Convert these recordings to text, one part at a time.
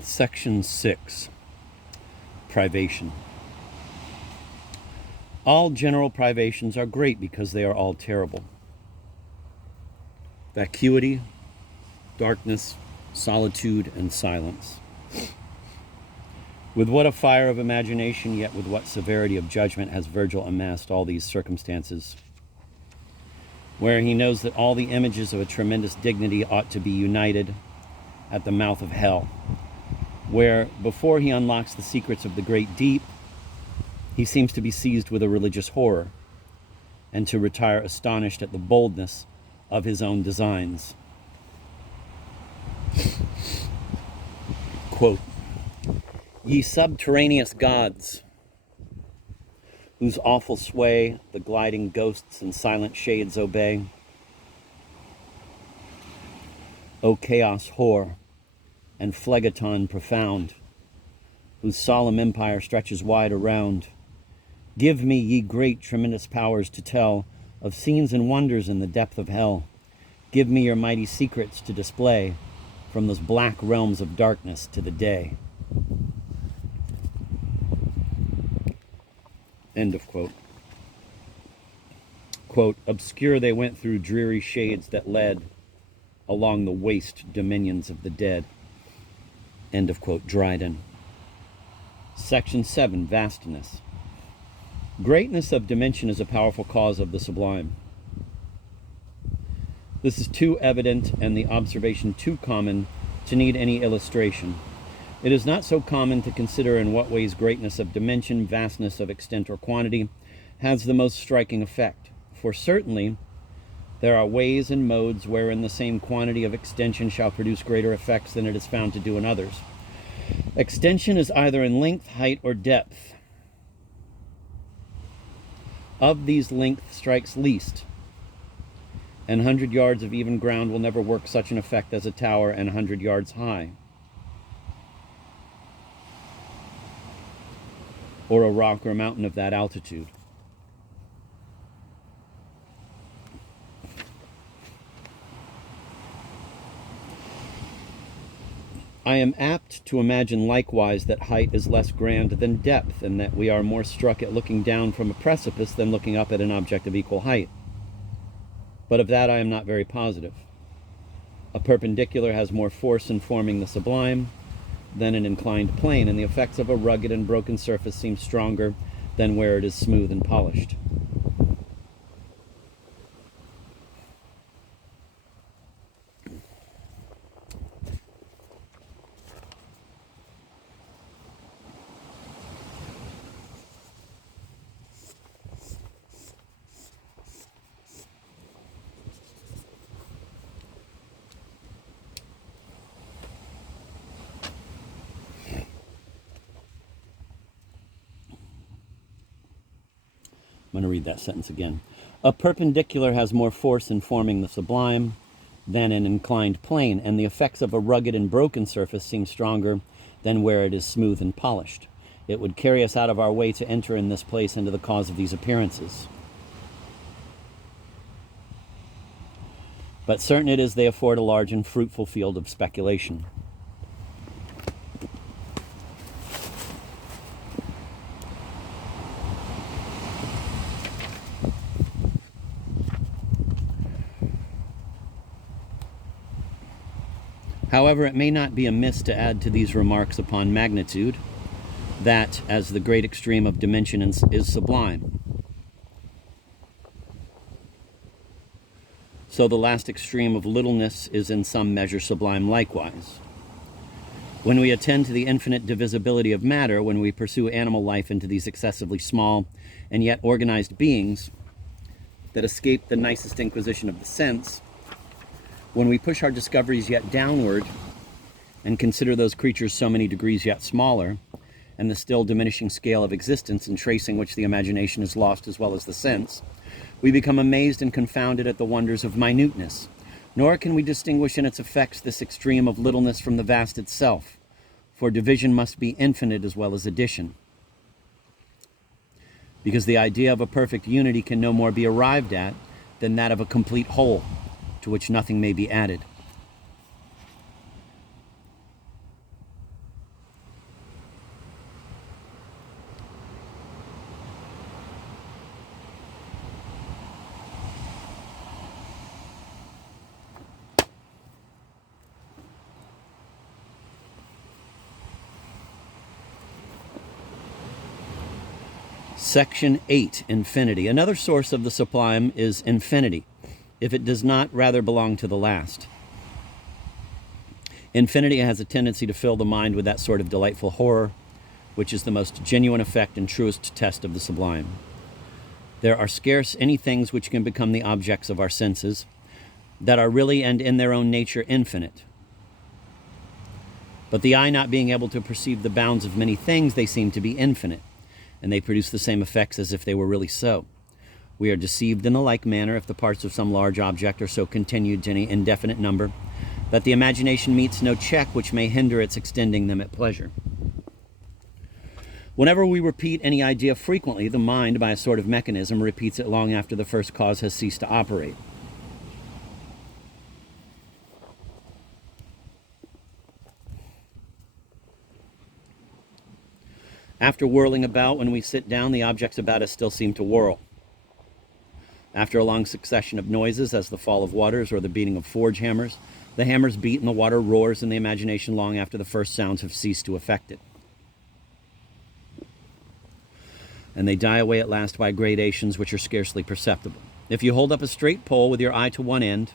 Section 6. Privation. All general privations are great because they are all terrible. Vacuity, darkness, solitude, and silence. With what a fire of imagination, yet with what severity of judgment has Virgil amassed all these circumstances, where he knows that all the images of a tremendous dignity ought to be united at the mouth of hell, where, before he unlocks the secrets of the great deep, he seems to be seized with a religious horror, and to retire astonished at the boldness of his own designs. Quote, "Ye subterraneous gods, whose awful sway the gliding ghosts and silent shades obey, O chaos hoar and phlegeton profound, whose solemn empire stretches wide around, give me, ye great tremendous powers, to tell of scenes and wonders in the depth of hell. Give me your mighty secrets to display from those black realms of darkness to the day." End of quote. Quote, "Obscure they went through dreary shades that led along the waste dominions of the dead." End of quote. Dryden. Section 7. Vastness. Greatness of dimension is a powerful cause of the sublime. This is too evident and the observation too common to need any illustration. It is not so common to consider in what ways greatness of dimension, vastness of extent or quantity, has the most striking effect. For certainly there are ways and modes wherein the same quantity of extension shall produce greater effects than it is found to do in others. Extension is either in length, height, or depth. Of these, length strikes least, and 100 yards of even ground will never work such an effect as a tower and 100 yards high, or a rock or mountain of that altitude. I am apt to imagine likewise that height is less grand than depth, and that we are more struck at looking down from a precipice than looking up at an object of equal height. But of that I am not very positive. A perpendicular has more force in forming the sublime than an inclined plane, and the effects of a rugged and broken surface seem stronger than where it is smooth and polished. I'm going to read that sentence again. A perpendicular has more force in forming the sublime than an inclined plane, and the effects of a rugged and broken surface seem stronger than where it is smooth and polished. It would carry us out of our way to enter in this place into the cause of these appearances. But certain it is they afford a large and fruitful field of speculation. However, it may not be amiss to add to these remarks upon magnitude that, as the great extreme of dimension is sublime, so the last extreme of littleness is in some measure sublime likewise. When we attend to the infinite divisibility of matter, when we pursue animal life into these excessively small and yet organized beings that escape the nicest inquisition of the sense, when we push our discoveries yet downward and consider those creatures so many degrees yet smaller, and the still diminishing scale of existence in tracing which the imagination is lost as well as the sense, we become amazed and confounded at the wonders of minuteness. Nor can we distinguish in its effects this extreme of littleness from the vast itself, for division must be infinite as well as addition. Because the idea of a perfect unity can no more be arrived at than that of a complete whole, to which nothing may be added. Section 8, infinity. Another source of the sublime is infinity, if it does not rather belong to the last. Infinity has a tendency to fill the mind with that sort of delightful horror, which is the most genuine effect and truest test of the sublime. There are scarce any things which can become the objects of our senses that are really and in their own nature infinite. But the eye not being able to perceive the bounds of many things, they seem to be infinite, and they produce the same effects as if they were really so. We are deceived in the like manner if the parts of some large object are so continued to any indefinite number that the imagination meets no check which may hinder its extending them at pleasure. Whenever we repeat any idea frequently, the mind, by a sort of mechanism, repeats it long after the first cause has ceased to operate. After whirling about, when we sit down, the objects about us still seem to whirl. After a long succession of noises, as the fall of waters or the beating of forge hammers, the hammers beat and the water roars in the imagination long after the first sounds have ceased to affect it. And they die away at last by gradations which are scarcely perceptible. If you hold up a straight pole with your eye to one end,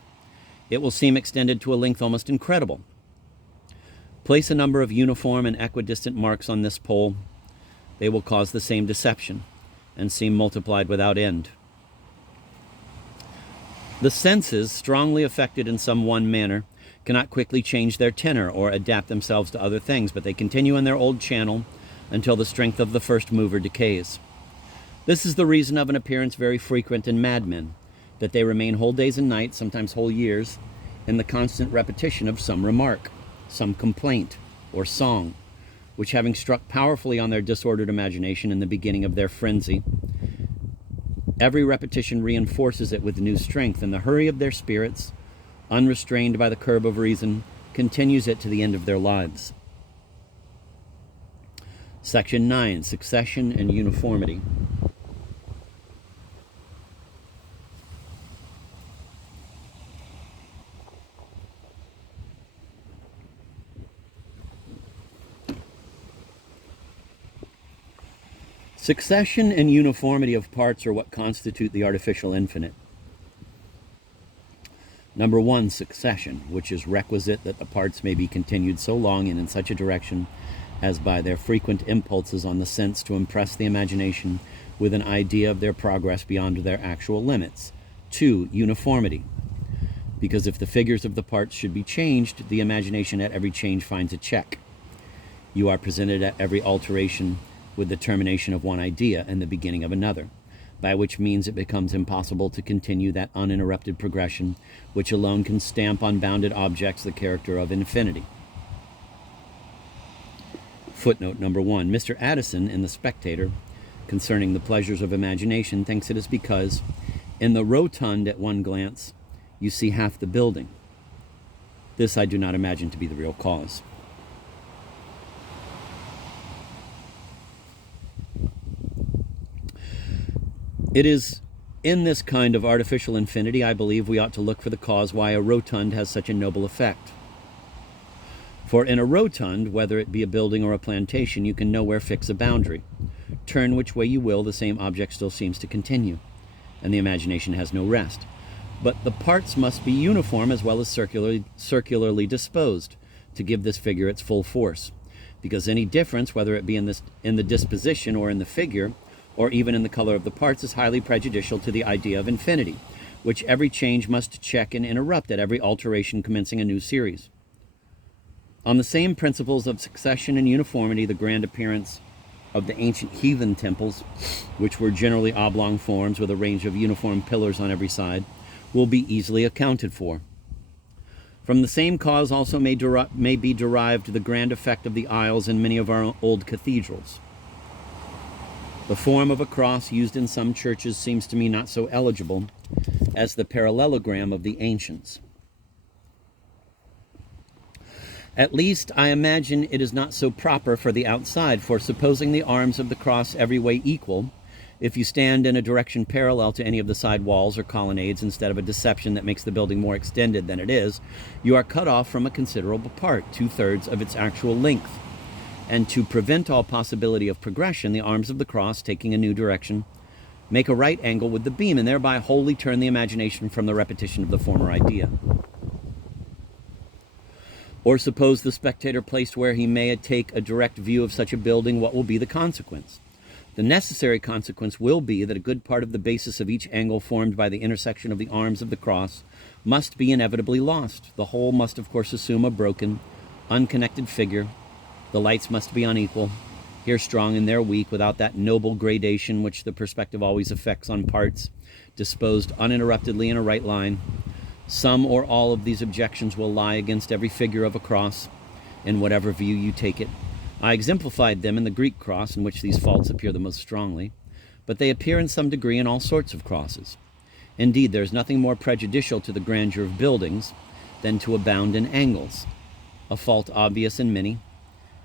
it will seem extended to a length almost incredible. Place a number of uniform and equidistant marks on this pole. They will cause the same deception and seem multiplied without end. The senses, strongly affected in some one manner, cannot quickly change their tenor or adapt themselves to other things, but they continue in their old channel until the strength of the first mover decays. This is the reason of an appearance very frequent in madmen, that they remain whole days and nights, sometimes whole years, in the constant repetition of some remark, some complaint, or song, which having struck powerfully on their disordered imagination in the beginning of their frenzy, every repetition reinforces it with new strength, and the hurry of their spirits, unrestrained by the curb of reason, continues it to the end of their lives. Section 9, succession and uniformity. Succession and uniformity of parts are what constitute the artificial infinite. Number 1, succession, which is requisite that the parts may be continued so long and in such a direction as by their frequent impulses on the sense to impress the imagination with an idea of their progress beyond their actual limits. 2, uniformity, because if the figures of the parts should be changed, the imagination at every change finds a check. You are presented at every alteration with the termination of one idea and the beginning of another, by which means it becomes impossible to continue that uninterrupted progression which alone can stamp on bounded objects the character of infinity. Footnote number 1. Mr. Addison, in The Spectator, concerning the pleasures of imagination, thinks it is because, in the rotund at one glance, you see half the building. This I do not imagine to be the real cause. It is in this kind of artificial infinity, I believe, we ought to look for the cause why a rotund has such a noble effect. For in a rotund, whether it be a building or a plantation, you can nowhere fix a boundary. Turn which way you will, the same object still seems to continue, and the imagination has no rest. But the parts must be uniform as well as circularly disposed to give this figure its full force, because any difference, whether it be in the disposition or in the figure, or even in the color of the parts, is highly prejudicial to the idea of infinity, which every change must check and interrupt at every alteration commencing a new series. On the same principles of succession and uniformity, the grand appearance of the ancient heathen temples, which were generally oblong forms with a range of uniform pillars on every side, will be easily accounted for. From the same cause also may be derived the grand effect of the aisles in many of our old cathedrals. The form of a cross used in some churches seems to me not so eligible as the parallelogram of the ancients. At least, I imagine it is not so proper for the outside, for supposing the arms of the cross every way equal, if you stand in a direction parallel to any of the side walls or colonnades instead of a deception that makes the building more extended than it is, you are cut off from a considerable part, 2/3 of its actual length. And to prevent all possibility of progression, the arms of the cross, taking a new direction, make a right angle with the beam, and thereby wholly turn the imagination from the repetition of the former idea. Or suppose the spectator placed where he may take a direct view of such a building, what will be the consequence? The necessary consequence will be that a good part of the basis of each angle formed by the intersection of the arms of the cross must be inevitably lost. The whole must, of course, assume a broken, unconnected figure. The lights must be unequal, here strong and there weak, without that noble gradation which the perspective always effects on parts, disposed uninterruptedly in a right line. Some or all of these objections will lie against every figure of a cross, in whatever view you take it. I exemplified them in the Greek cross, in which these faults appear the most strongly, but they appear in some degree in all sorts of crosses. Indeed, there is nothing more prejudicial to the grandeur of buildings than to abound in angles, a fault obvious in many,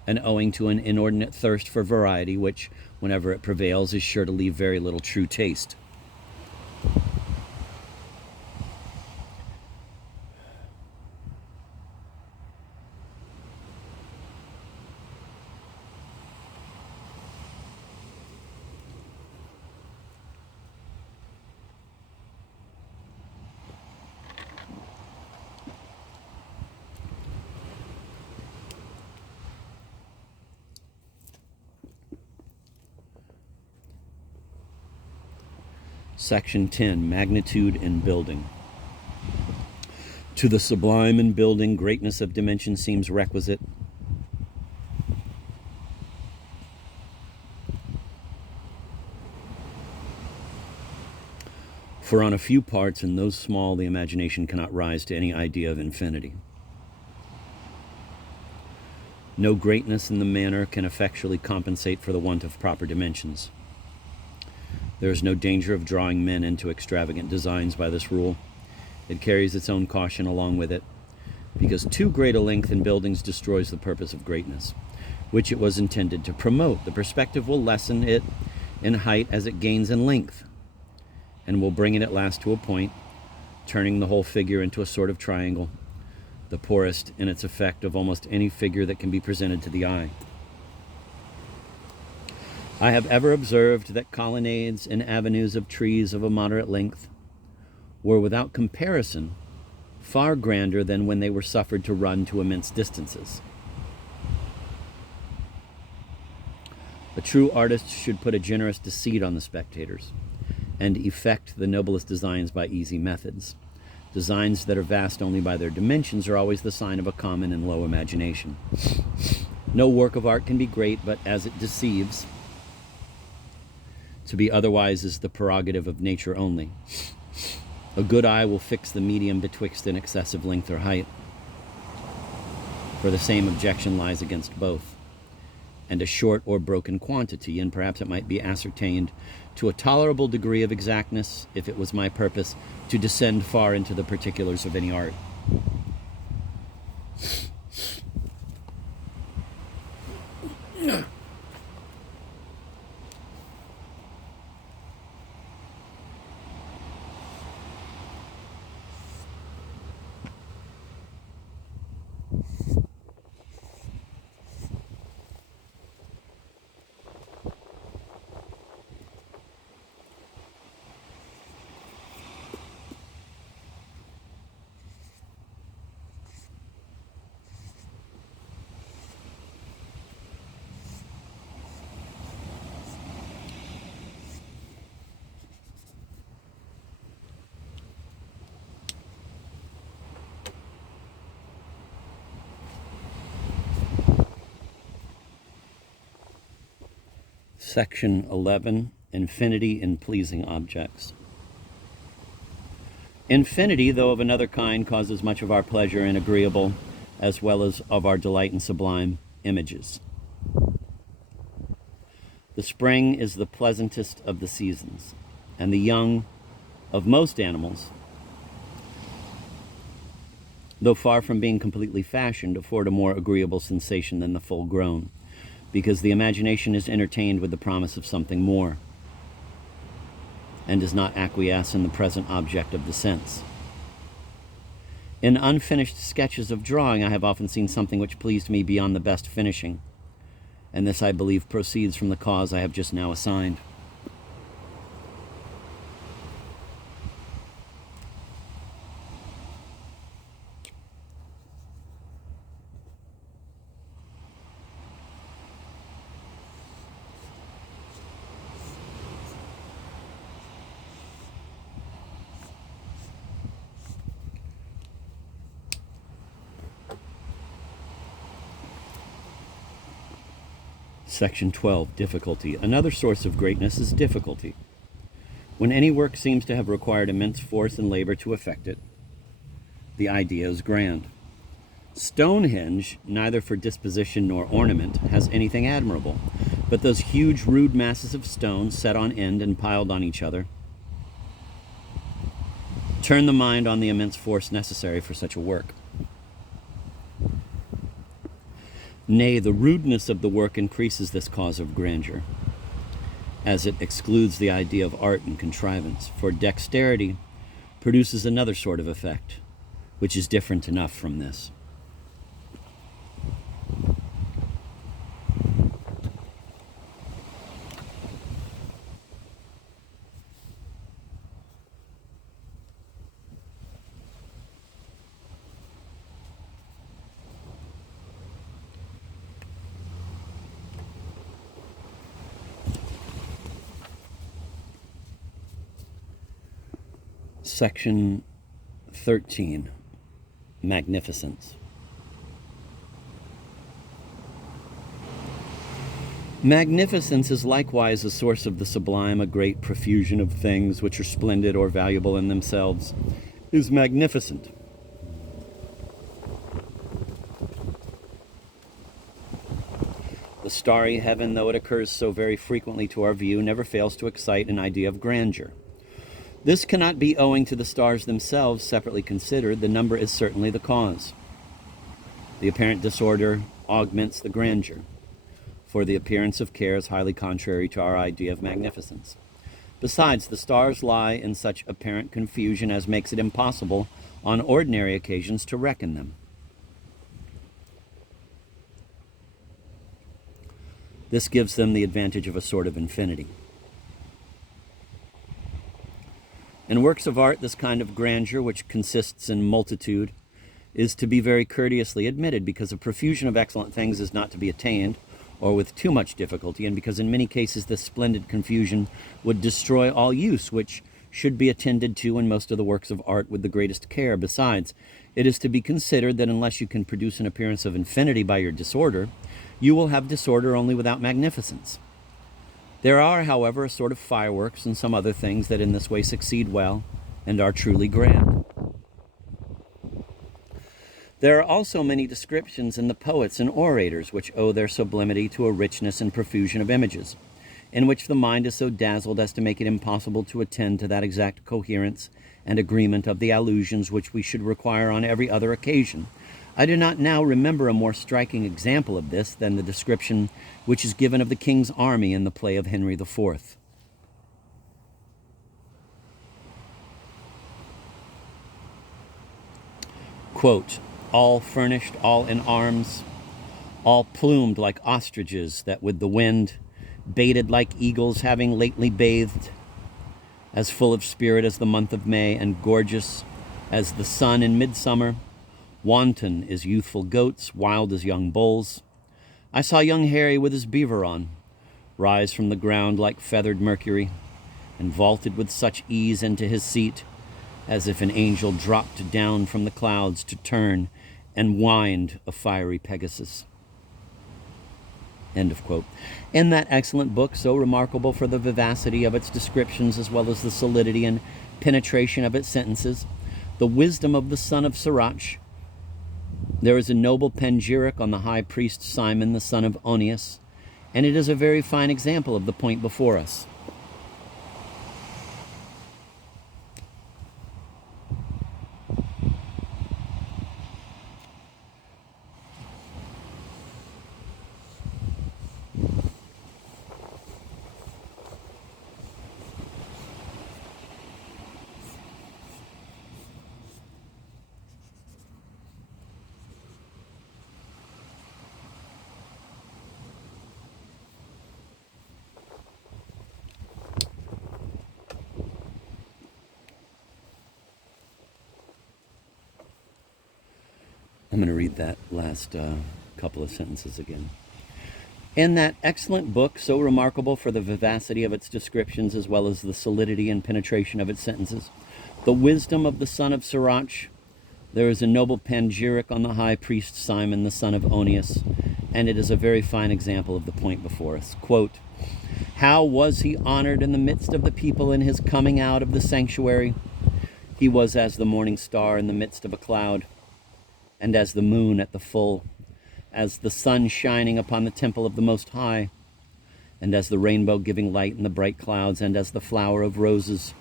and owing to an inordinate thirst for variety, which, whenever it prevails, is sure to leave very little true taste. Section 10, Magnitude in Building. To the sublime in building, greatness of dimension seems requisite. For on a few parts, and those small, the imagination cannot rise to any idea of infinity. No greatness in the manner can effectually compensate for the want of proper dimensions. There is no danger of drawing men into extravagant designs by this rule. It carries its own caution along with it, because too great a length in buildings destroys the purpose of greatness, which it was intended to promote. The perspective will lessen it in height as it gains in length, and will bring it at last to a point, turning the whole figure into a sort of triangle, the poorest in its effect of almost any figure that can be presented to the eye. I have ever observed that colonnades and avenues of trees of a moderate length were without comparison far grander than when they were suffered to run to immense distances. A true artist should put a generous deceit on the spectators and effect the noblest designs by easy methods. Designs that are vast only by their dimensions are always the sign of a common and low imagination. No work of art can be great, but as it deceives, to be otherwise is the prerogative of nature only. A good eye will fix the medium betwixt an excessive length or height, for the same objection lies against both, and a short or broken quantity, and perhaps it might be ascertained to a tolerable degree of exactness if it was my purpose to descend far into the particulars of any art. Section 11, Infinity in Pleasing Objects. Infinity, though of another kind, causes much of our pleasure in agreeable, as well as of our delight in sublime, images. The spring is the pleasantest of the seasons, and the young of most animals, though far from being completely fashioned, afford a more agreeable sensation than the full grown, because the imagination is entertained with the promise of something more, and does not acquiesce in the present object of the sense. In unfinished sketches of drawing, I have often seen something which pleased me beyond the best finishing, and this, I believe, proceeds from the cause I have just now assigned. Section 12, difficulty. Another source of greatness is difficulty. When any work seems to have required immense force and labor to effect it, the idea is grand. Stonehenge, neither for disposition nor ornament, has anything admirable, but those huge rude masses of stone set on end and piled on each other turn the mind on the immense force necessary for such a work. Nay, the rudeness of the work increases this cause of grandeur, as it excludes the idea of art and contrivance, for dexterity produces another sort of effect, which is different enough from this. Section 13, magnificence. Magnificence is likewise a source of the sublime. A great profusion of things which are splendid or valuable in themselves is magnificent. The starry heaven, though it occurs so very frequently to our view, never fails to excite an idea of grandeur. This cannot be owing to the stars themselves separately considered. The number is certainly the cause. The apparent disorder augments the grandeur, for the appearance of care is highly contrary to our idea of magnificence. Besides, the stars lie in such apparent confusion as makes it impossible on ordinary occasions to reckon them. This gives them the advantage of a sort of infinity. In works of art, this kind of grandeur, which consists in multitude, is to be very courteously admitted, because a profusion of excellent things is not to be attained, or with too much difficulty, and because in many cases this splendid confusion would destroy all use, which should be attended to in most of the works of art with the greatest care. Besides, it is to be considered that unless you can produce an appearance of infinity by your disorder, you will have disorder only without magnificence. There are, however, a sort of fireworks and some other things that in this way succeed well and are truly grand. There are also many descriptions in the poets and orators which owe their sublimity to a richness and profusion of images, in which the mind is so dazzled as to make it impossible to attend to that exact coherence and agreement of the allusions which we should require on every other occasion. I do not now remember a more striking example of this than the description which is given of the king's army in the play of Henry IV. Quote, all furnished, all in arms, all plumed like ostriches that with the wind, baited like eagles having lately bathed, as full of spirit as the month of May, and gorgeous as the sun in midsummer, wanton as youthful goats, wild as young bulls. I saw young Harry with his beaver on, rise from the ground like feathered Mercury, and vaulted with such ease into his seat, as if an angel dropped down from the clouds to turn and wind a fiery Pegasus. End of quote. In that excellent book, so remarkable for the vivacity of its descriptions as well as the solidity and penetration of its sentences, The Wisdom of the Son of Sirach, there is a noble panegyric on the high priest Simon, the son of Onias, and it is a very fine example of the point before us. I'm going to read that last couple of sentences again. In that excellent book, so remarkable for the vivacity of its descriptions as well as the solidity and penetration of its sentences, The Wisdom of the Son of Sirach, there is a noble panegyric on the high priest Simon, the son of Onias, and it is a very fine example of the point before us. Quote, how was he honored in the midst of the people in his coming out of the sanctuary? He was as the morning star in the midst of a cloud, and as the moon at the full, as the sun shining upon the temple of the Most High, and as the rainbow giving light in the bright clouds, and as the flower of roses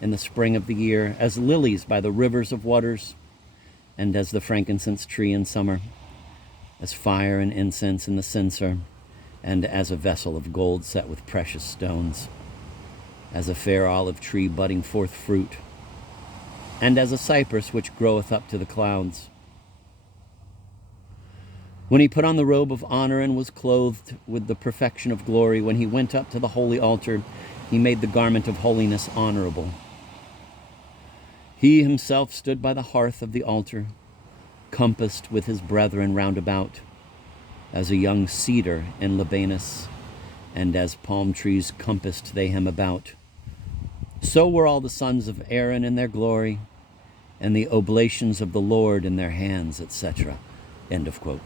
in the spring of the year, as lilies by the rivers of waters, and as the frankincense tree in summer, as fire and incense in the censer, and as a vessel of gold set with precious stones, as a fair olive tree budding forth fruit, and as a cypress which groweth up to the clouds. When he put on the robe of honor and was clothed with the perfection of glory, when he went up to the holy altar, he made the garment of holiness honorable. He himself stood by the hearth of the altar, compassed with his brethren round about, as a young cedar in Libanus, and as palm trees compassed they him about. So were all the sons of Aaron in their glory, and the oblations of the Lord in their hands, etc. End of quote.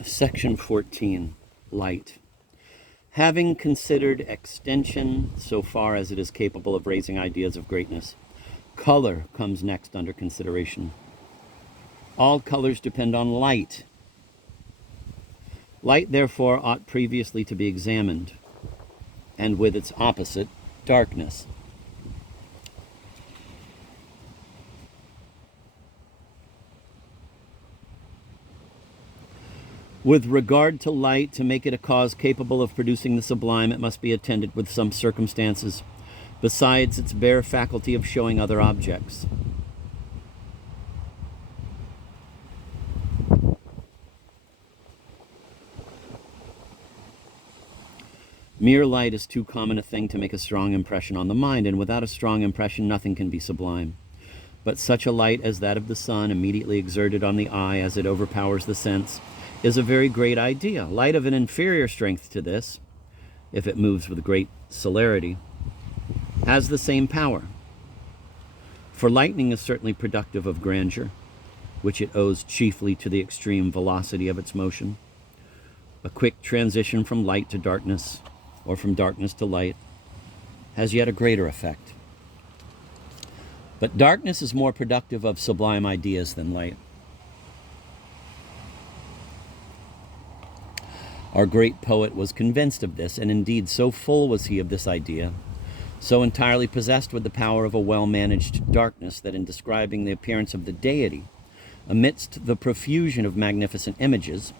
Section 14, Light. Having considered extension so far as it is capable of raising ideas of greatness, color comes next under consideration. All colors depend on light. Light, therefore, ought previously to be examined, and with its opposite, darkness. With regard to light, to make it a cause capable of producing the sublime, it must be attended with some circumstances, besides its bare faculty of showing other objects. Mere light is too common a thing to make a strong impression on the mind, and without a strong impression nothing can be sublime. But such a light as that of the sun, immediately exerted on the eye as it overpowers the sense, is a very great idea. Light of an inferior strength to this, if it moves with great celerity, has the same power. For lightning is certainly productive of grandeur, which it owes chiefly to the extreme velocity of its motion. A quick transition from light to darkness, or from darkness to light, has yet a greater effect. But darkness is more productive of sublime ideas than light. Our great poet was convinced of this, and indeed so full was he of this idea, so entirely possessed with the power of a well-managed darkness, that in describing the appearance of the deity, amidst the profusion of magnificent images,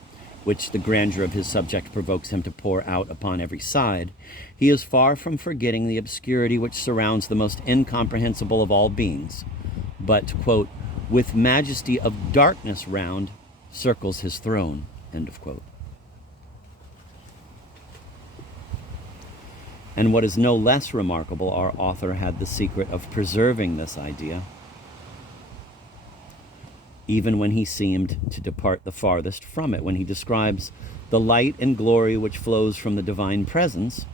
which the grandeur of his subject provokes him to pour out upon every side, he is far from forgetting the obscurity which surrounds the most incomprehensible of all beings, but, quote, with majesty of darkness round circles his throne, end of quote. And what is no less remarkable, our author had the secret of preserving this idea, even when he seemed to depart the farthest from it. When he describes the light and glory which flows from the divine presence,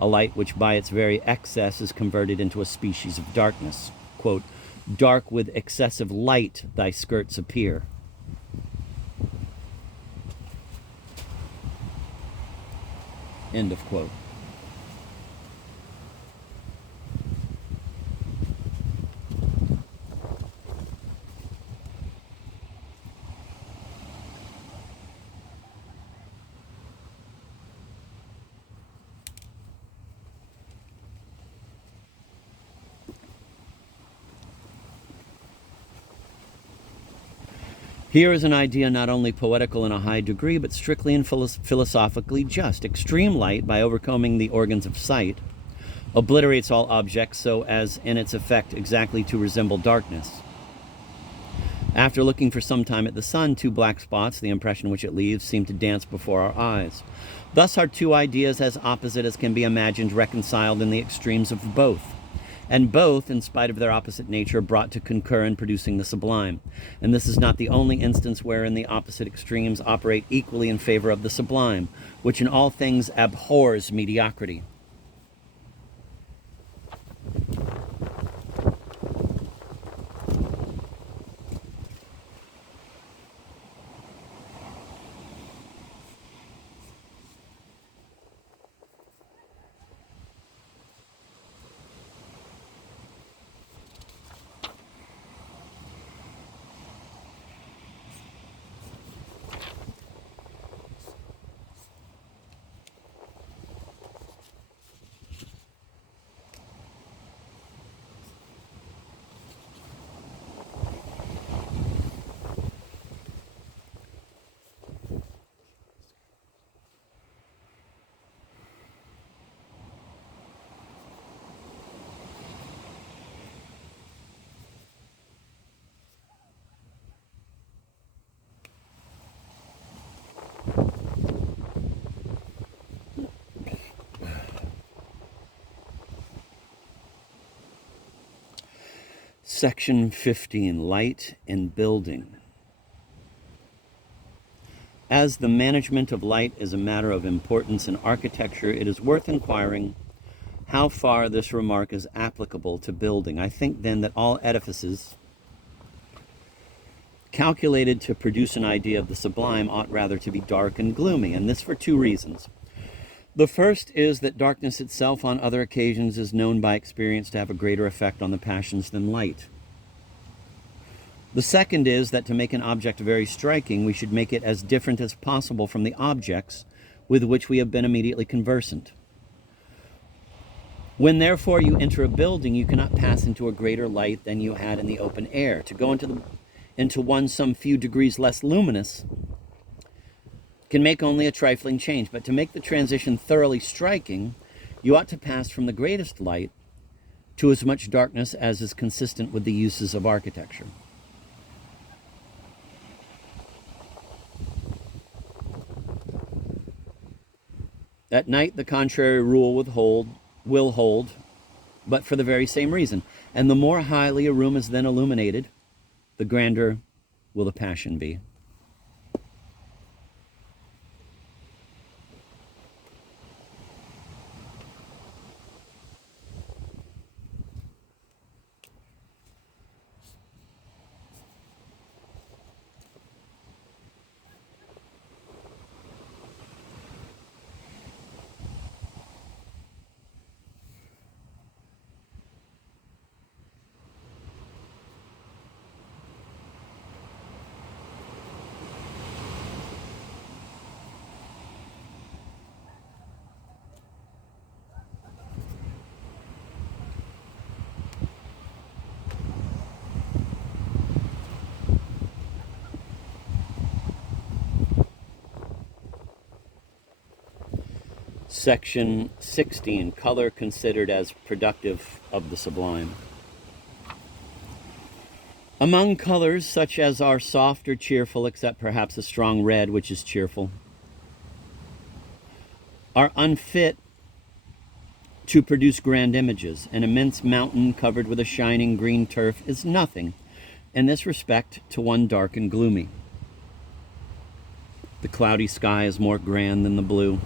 a light which by its very excess is converted into a species of darkness. Quote, "Dark with excessive light thy skirts appear." End of quote. Here is an idea not only poetical in a high degree, but strictly and philosophically just. Extreme light, by overcoming the organs of sight, obliterates all objects so as in its effect exactly to resemble darkness. After looking for some time at the sun, two black spots, the impression which it leaves, seem to dance before our eyes. Thus are two ideas as opposite as can be imagined reconciled in the extremes of both, and both, in spite of their opposite nature, brought to concur in producing the sublime. And this is not the only instance wherein the opposite extremes operate equally in favor of the sublime, which in all things abhors mediocrity. Section 15, Light in Building. As the management of light is a matter of importance in architecture, it is worth inquiring how far this remark is applicable to building. I think then that all edifices calculated to produce an idea of the sublime ought rather to be dark and gloomy, and this for two reasons. The first is that darkness itself on other occasions is known by experience to have a greater effect on the passions than light. The second is that to make an object very striking, we should make it as different as possible from the objects with which we have been immediately conversant. When therefore you enter a building, you cannot pass into a greater light than you had in the open air. To go into one some few degrees less luminous can make only a trifling change, but to make the transition thoroughly striking, you ought to pass from the greatest light to as much darkness as is consistent with the uses of architecture. At night, the contrary rule will hold, but for the very same reason. And the more highly a room is then illuminated, the grander will the passion be. Section 16, Color considered as productive of the sublime. Among colors such as are soft or cheerful, except perhaps a strong red, which is cheerful, are unfit to produce grand images. An immense mountain covered with a shining green turf is nothing in this respect to one dark and gloomy. The cloudy sky is more grand than the blue,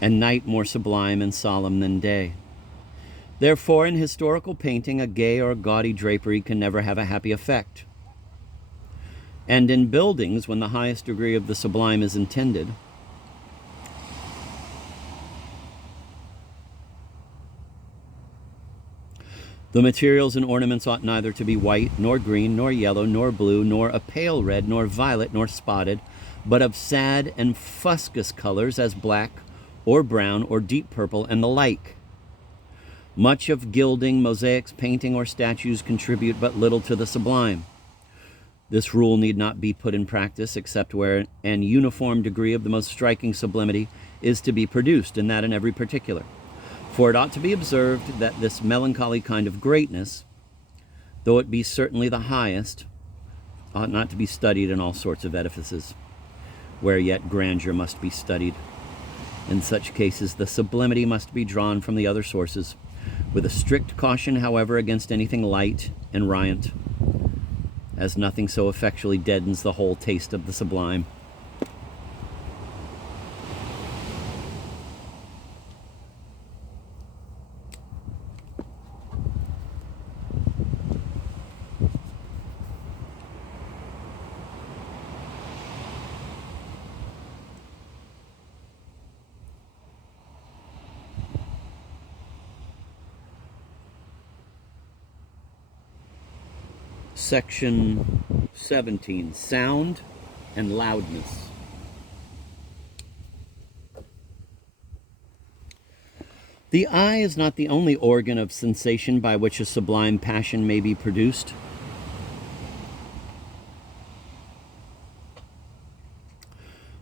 and night more sublime and solemn than day. Therefore, in historical painting, a gay or gaudy drapery can never have a happy effect. And in buildings, when the highest degree of the sublime is intended, the materials and ornaments ought neither to be white, nor green, nor yellow, nor blue, nor a pale red, nor violet, nor spotted, but of sad and fuscous colors, as black, or brown, or deep purple, and the like. Much of gilding, mosaics, painting, or statues contribute but little to the sublime. This rule need not be put in practice except where an uniform degree of the most striking sublimity is to be produced, and that in every particular. For it ought to be observed that this melancholy kind of greatness, though it be certainly the highest, ought not to be studied in all sorts of edifices, where yet grandeur must be studied. In such cases, the sublimity must be drawn from the other sources, with a strict caution, however, against anything light and riant, as nothing so effectually deadens the whole taste of the sublime. Section 17, Sound and Loudness. The eye is not the only organ of sensation by which a sublime passion may be produced.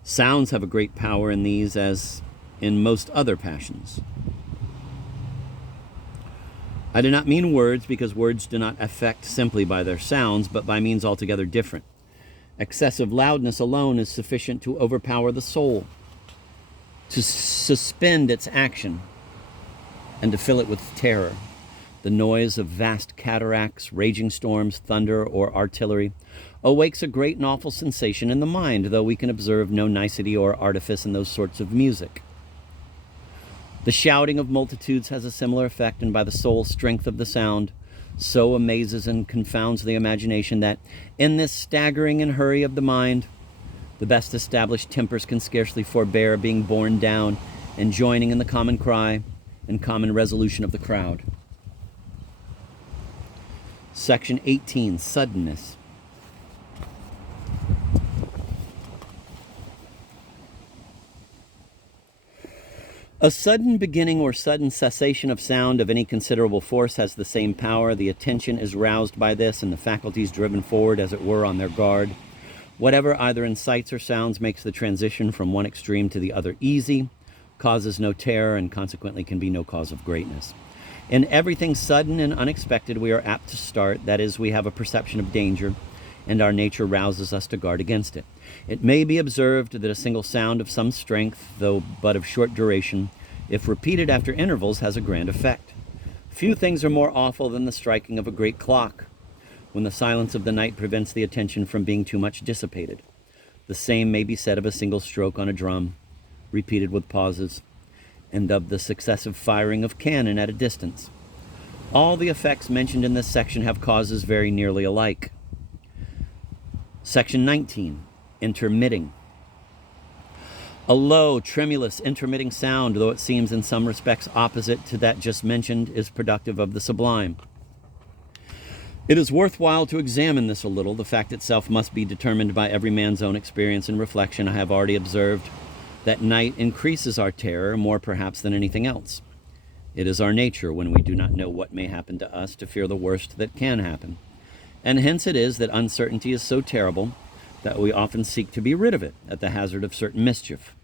Sounds have a great power in these as in most other passions. I do not mean words, because words do not affect simply by their sounds, but by means altogether different. Excessive loudness alone is sufficient to overpower the soul, to suspend its action, and to fill it with terror. The noise of vast cataracts, raging storms, thunder, or artillery awakes a great and awful sensation in the mind, though we can observe no nicety or artifice in those sorts of music. The shouting of multitudes has a similar effect, and by the sole strength of the sound so amazes and confounds the imagination that in this staggering and hurry of the mind, the best established tempers can scarcely forbear being borne down and joining in the common cry and common resolution of the crowd. Section 18, Suddenness. A sudden beginning or sudden cessation of sound of any considerable force has the same power. The attention is roused by this, and the faculties driven forward, as it were, on their guard. Whatever, either in sights or sounds, makes the transition from one extreme to the other easy, causes no terror, and consequently can be no cause of greatness. In everything sudden and unexpected, we are apt to start. That is, we have a perception of danger, and our nature rouses us to guard against it. It may be observed that a single sound of some strength, though but of short duration, if repeated after intervals, has a grand effect. Few things are more awful than the striking of a great clock, when the silence of the night prevents the attention from being too much dissipated. The same may be said of a single stroke on a drum, repeated with pauses, and of the successive firing of cannon at a distance. All the effects mentioned in this section have causes very nearly alike. Section 19, Intermitting. A low, tremulous, intermitting sound, though it seems in some respects opposite to that just mentioned, is productive of the sublime. It is worthwhile to examine this a little. The fact itself must be determined by every man's own experience and reflection. I have already observed that night increases our terror more perhaps than anything else. It is our nature, when we do not know what may happen to us, to fear the worst that can happen. And hence it is that uncertainty is so terrible that we often seek to be rid of it at the hazard of certain mischief.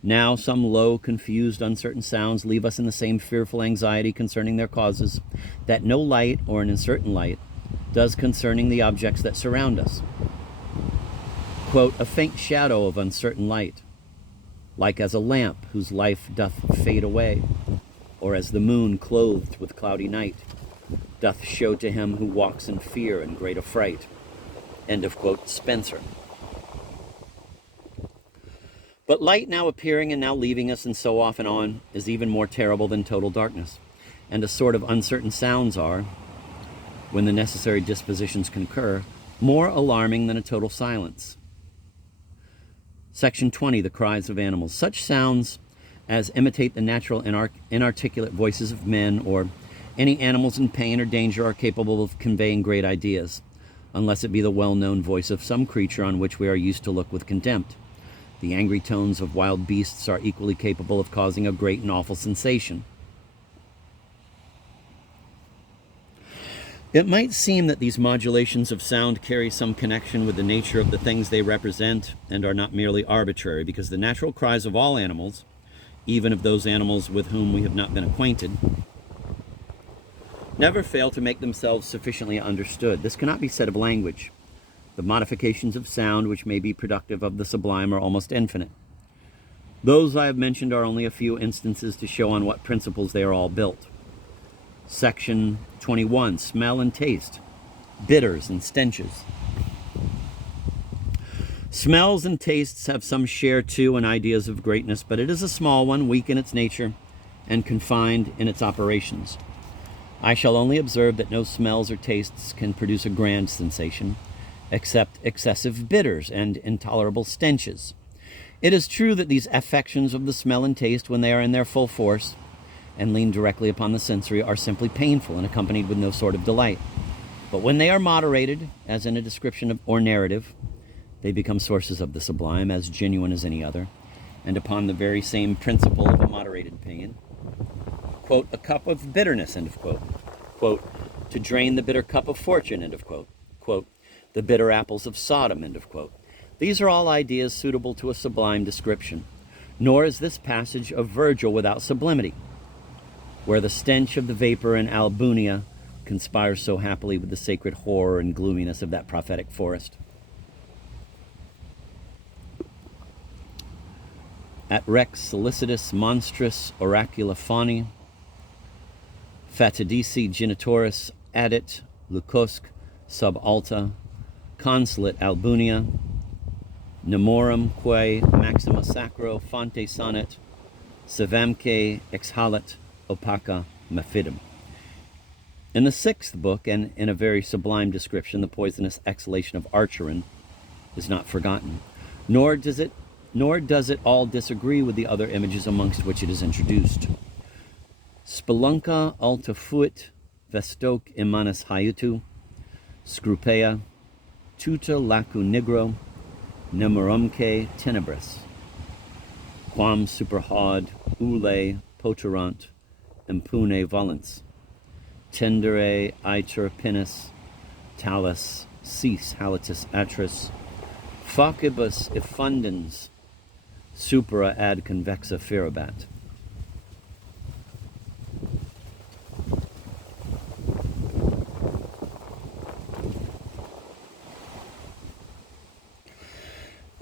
Now some low, confused, uncertain sounds leave us in the same fearful anxiety concerning their causes that no light, or an uncertain light, does concerning the objects that surround us. Quote, a faint shadow of uncertain light, like as a lamp whose life doth fade away, or as the moon clothed with cloudy night doth show to him who walks in fear and great affright. End of quote, Spencer. But light now appearing and now leaving us, and so off and on, is even more terrible than total darkness. And a sort of uncertain sounds are, when the necessary dispositions concur, more alarming than a total silence. Section 20, the cries of animals. Such sounds as imitate the natural and inarticulate voices of men or any animals in pain or danger are capable of conveying great ideas, unless it be the well-known voice of some creature on which we are used to look with contempt. The angry tones of wild beasts are equally capable of causing a great and awful sensation. It might seem that these modulations of sound carry some connection with the nature of the things they represent and are not merely arbitrary, because the natural cries of all animals, even of those animals with whom we have not been acquainted, never fail to make themselves sufficiently understood. This cannot be said of language. The modifications of sound which may be productive of the sublime are almost infinite. Those I have mentioned are only a few instances to show on what principles they are all built. Section 21, smell and taste, bitters and stenches. Smells and tastes have some share too in ideas of greatness, but it is a small one, weak in its nature, and confined in its operations. I shall only observe that no smells or tastes can produce a grand sensation, except excessive bitters and intolerable stenches. It is true that these affections of the smell and taste, when they are in their full force and lean directly upon the sensory, are simply painful and accompanied with no sort of delight. But when they are moderated, as in a description of, or narrative, they become sources of the sublime, as genuine as any other, and upon the very same principle of a moderated pain. Quote, a cup of bitterness, end of quote. Quote, to drain the bitter cup of fortune, end of quote. Quote, the bitter apples of Sodom, end of quote. These are all ideas suitable to a sublime description. Nor is this passage of Virgil without sublimity, where the stench of the vapor in Albunia conspires so happily with the sacred horror and gloominess of that prophetic forest. At rex solicitus monstris oracula fani, fatidici genitoris adit lucosque sub alta, consulat Albunia, nemorum quae maxima sacro fonte sonnet, sevamque exhalat opaca mephidim. In the 6th book, and in a very sublime description, the poisonous exhalation of Archeron is not forgotten, nor does it all disagree with the other images amongst which it is introduced. Spelunca alta fuit vestoc immanis haiutu, scrupea, tuta lacu nigro, nemorumque tenebris, quam superhaud ule poterant impune volens, tendere iter pinnis, talus, cis halitus atris, facibus effundens, supra ad convexa ferabat.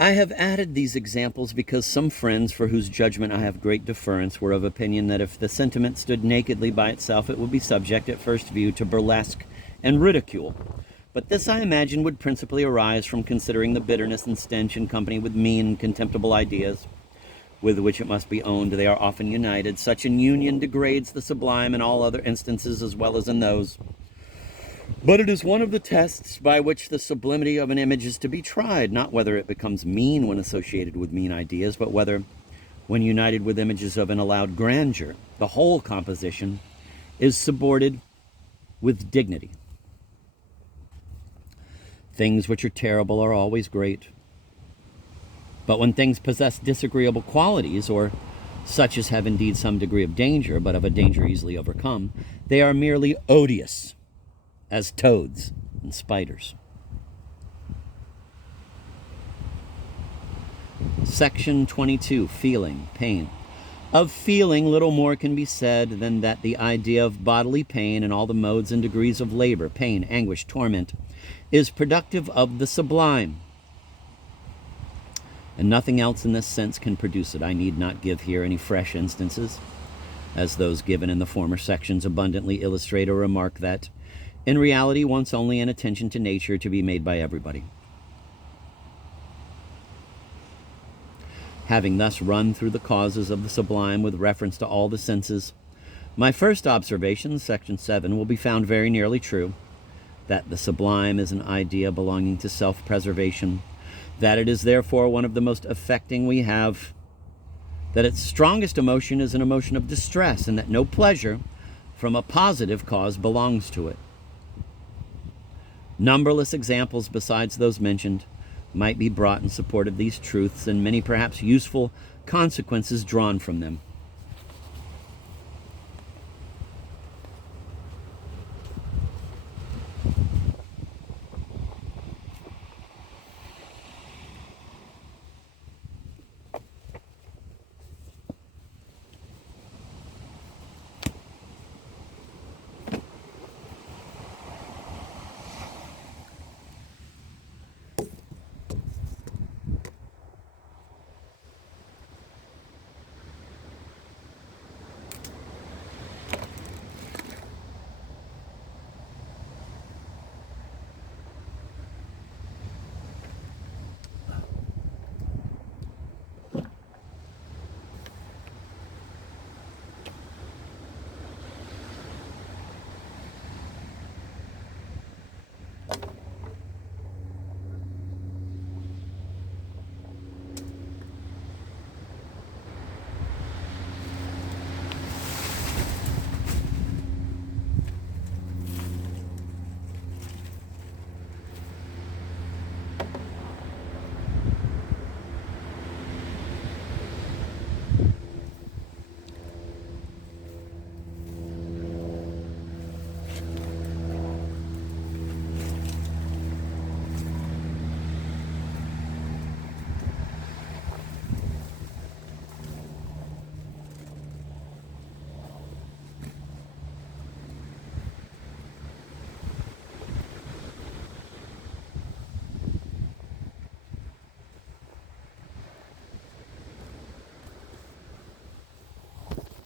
I have added these examples because some friends, for whose judgment I have great deference, were of opinion that if the sentiment stood nakedly by itself, it would be subject at first view to burlesque and ridicule. But this, I imagine, would principally arise from considering the bitterness and stench in company with mean and contemptible ideas, with which it must be owned they are often united. Such an union degrades the sublime in all other instances as well as in those. But it is one of the tests by which the sublimity of an image is to be tried, not whether it becomes mean when associated with mean ideas, but whether, when united with images of an allowed grandeur, the whole composition is supported with dignity. Things which are terrible are always great. But when things possess disagreeable qualities, or such as have indeed some degree of danger, but of a danger easily overcome, they are merely odious, as toads and spiders. Section 22, feeling, pain. Of feeling, little more can be said than that the idea of bodily pain and all the modes and degrees of labor, pain, anguish, torment, is productive of the sublime. and nothing else in this sense can produce it. I need not give here any fresh instances, as those given in the former sections abundantly illustrate or remark that, in reality, wants only an attention to nature to be made by everybody. Having thus run through the causes of the sublime with reference to all the senses, my first observation, section 7, will be found very nearly true, that the sublime is an idea belonging to self-preservation, that it is therefore one of the most affecting we have, that its strongest emotion is an emotion of distress, and that no pleasure from a positive cause belongs to it. Numberless examples besides those mentioned might be brought in support of these truths, and many perhaps useful consequences drawn from them.